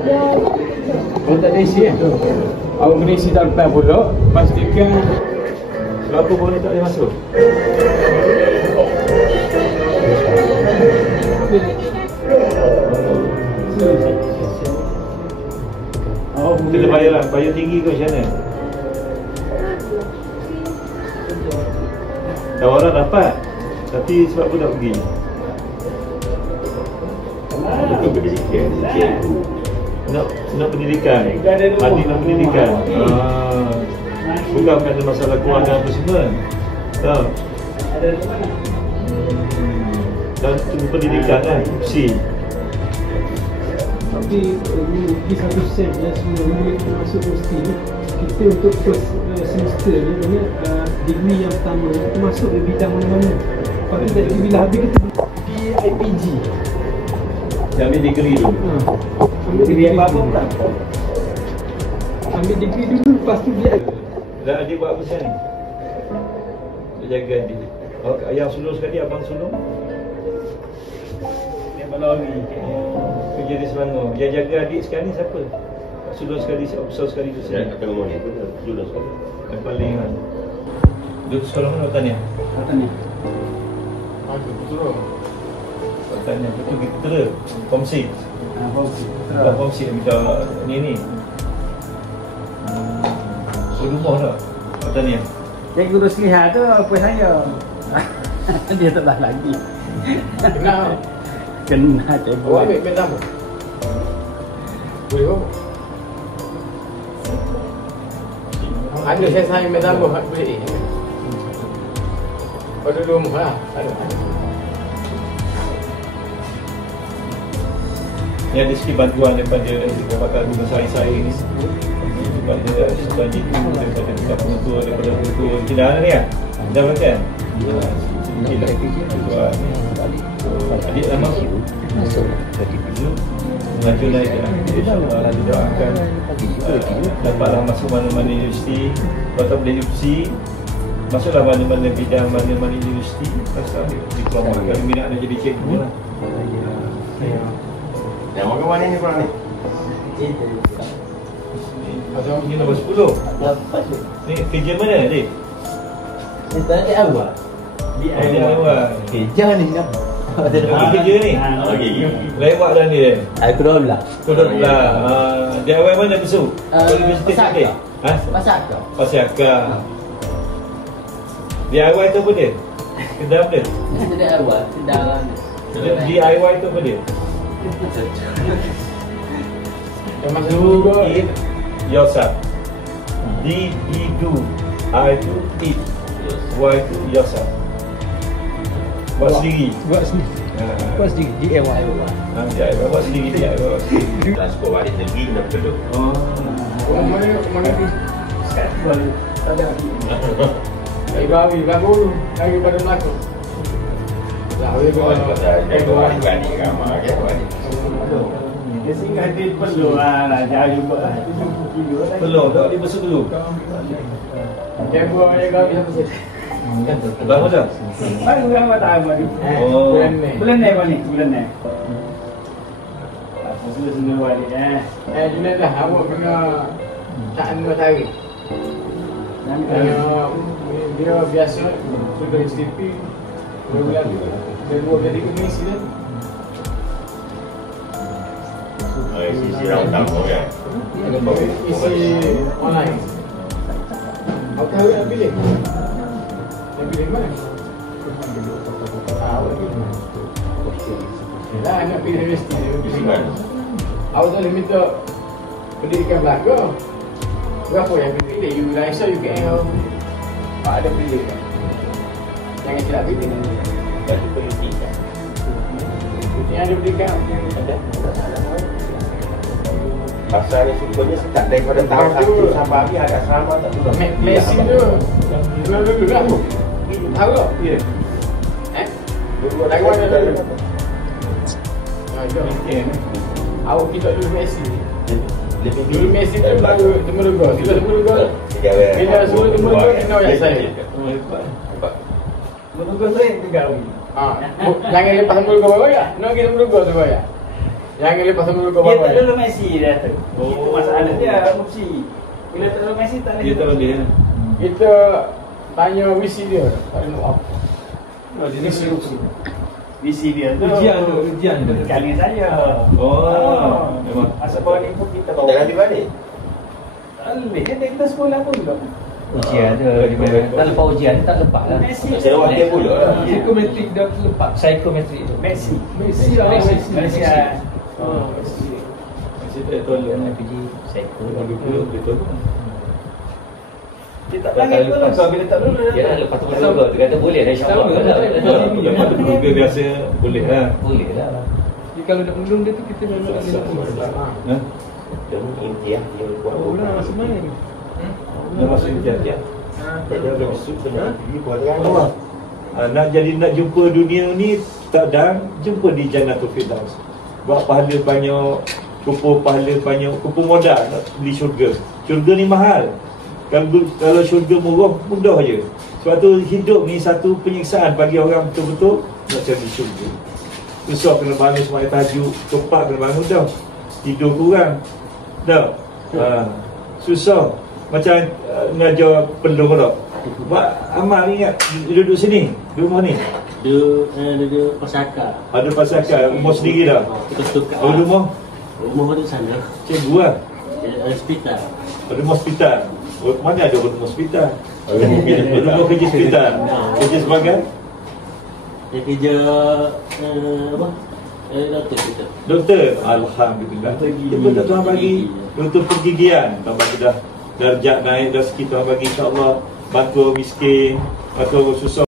Oh, tak ada isi awak kena isi dalam depan pula. Pastikan berapa bola tak boleh masuk. Oh, kita bayar lah. Bayar tinggi ke macam mana? Tawaran dapat, tapi sebab apa tak pergi? Nak pendidikan, mati nak pendidikan. Bukan kata masalah keluarga apa semua. Tahu? Dan tunggu pendidikan kan, opsi. Tapi di satu set yang sebelum masuk universiti ni, kita untuk first semester ni maknanya degree yang pertama kita masuk di bidang mana-mana. Lepas tu dah bila habis kita di IPG. Dia ambil degree dulu. Ambil degree apa pula? Ambil degree dulu, lepas tu dia. Dah adik buat apa sekarang ni? Dia jaga adik. Oh, ayah sulung sekali, abang sulung? Dia balari. Kerja di Selangor. Dia jaga adik sekarang ni siapa? Sulung sekali, besar sekali tu sini. Kata ngomong ni, sulung sekali. Yang paling kan. Duduk sekolah mana Watania? Watania. Ada betul. Watania betul kita komsi. Komsi kita ni. Rumah tak? Watania. Cikgu Rusliha tu apa saya? Dia tak tahu lagi. Kenal? Kena cikgu. Awak ambil medan apa? Boleh apa? Ada saya medan apa? Boleh. Pada rumah lah. Ada. Ini ada sikit bantuan daripada bakal guna saya ni. Daripada sebagai daripada pengutua, daripada pengutua tidak ada ni kan? Dah berarti kan? Mungkin lah. Adik lama mengacu naik kan? InsyaAllah didoakan dapatlah masuk mana-mana universiti. Kalau tak boleh universiti, masuklah mana-mana bidang, mana-mana universiti. Pasal diplomat kalau minat nak jadi cikgu lah. Yang makan mana ni korang ni? Atau ni nombor 10. Ni kerja mana adik? Kita di awal. Di awal. Kerja ni nak. Kerja ni? Okey. Lewat dah ni. Aku dah belah. Di awal mana besok? Universiti Siti? Ha? Pasaka. Pasaka. Di awal tu apa dia? Kedai apa dia? Di awal. DIY tu apa dia? Do it yourself. D do, I do it, Y do yourself. Buat sendiri. Buat sendiri. Buat sendiri DIY. DIY buat sendiri, DIY. Transport balik negeri nak betul. Mana ni? Sekarang tak ada. Babi bagus lagi pada Melaka. Lah, Berani ramai kan? Dia singgah dia perlu lah jangan jumpa lah. Belum, tak boleh besok dulu. Dia buat dia kami apa saja. Berapa dah? Baru yang tak apa ni. Oh. Bulan ni apa ni? Bulan ni. Apa sudah semua balik Junaid dah, awak kena tak anda tarik. Dia biasa sudah STP 2 bulan. Dia buat jadi komisi kan? Sisi rautang kau kan? Isi online. Awak tahu nak pilih? Nak pilih mana? Awak pilih. Yelah, nak pilih universiti. Pilih mana? Awak tak boleh minta pendidikan belaka. Berapa yang pilih? You rasa you KL. Pak ada pilih kan? Jangan silap pilih. Bagi pendidikan. Yang ada pendidikan. Ada. Pasal ni sungguhnya start daripada tahun 1 sampai habis ada asrama tak turun. Make placing tu. Jual dulu lah. Tahu tak? Ya. Dua Lagu mana dulu? Jom. Awak kita dulu Messi. Lebih Dulu Messi tu baru Temuruga. Kita Temuruga. Bila semua Temuruga kena yang saya. Menunggu saya 3 hari. Jangan lepas Temuruga bawa ya. Nak kita Temuruga tu bawa. Jangan lepas sama kau Dia bawa. tak ada Messi dia tu. Itu masalah dia, Mufsi. Bila tak ada Messi tak boleh. Dia tak boleh. Kita tanya visi dia. Tak ada nak apa. Oh, dia ni serusi. Visi dia tu. Ujian tu. Kali saya. Memang. Masa bawah ni pun kita Tak bawa. ganti balik. Tak boleh. Dia kita sekolah pun juga. Ujian tu tak lepas ujian tak lepas lah. Messi. Saya wakil pula lah. Psikometrik dah terlepas. Psikometrik tu. Messi. Messi lah. Messi. Masih tak tolong. PG psiko. Dia tolong. Dia tak panggil pun lah. Bila tak dulu. Dia dah lepas tu juga. Dia kata boleh dah insyaAllah. Lepas tu keluarga biasa boleh lah. Boleh lah. Jadi kalau nak ulung dia tu kita memang tak boleh nak. Ha? Dia inti lah. Dia buat Oh lah masa mana ni? Dah masuk dia. Dia dah masuk sebenarnya. Dia buat kan. Nak jumpa dunia ni tak dan jumpa di Jannatul Firdaus. Buat pahala banyak, kumpul pahala banyak, kumpul modal nak beli syurga. Syurga ni mahal. Kalau syurga murah, mudah je. Sebab tu hidup ni satu penyiksaan bagi orang betul-betul nak cari syurga. Susah kena bangun semai tajuk, tempat kena bangun dah. Tidur kurang. Dah. Susah. Macam ngajar pelung tak. Buat amal ingat duduk sini, di rumah ni. Dia pasaka. Ada pasakar, rumah sendiri dah. Tukar-tukar. Oh, Rumah di sana. cikgu lah. Hospital. Rumah hospital. Oh, mana ada rumah hospital? Rumah kerja hospital. Kerja sebagai Dia kerja apa? Doktor kita. doktor. Alhamdulillah. Kita Tuhan bagi doktor pergigian. Tuhan bagi dah darjat naik dah sikit, Tuhan bagi insya-Allah bantu miskin atau susah.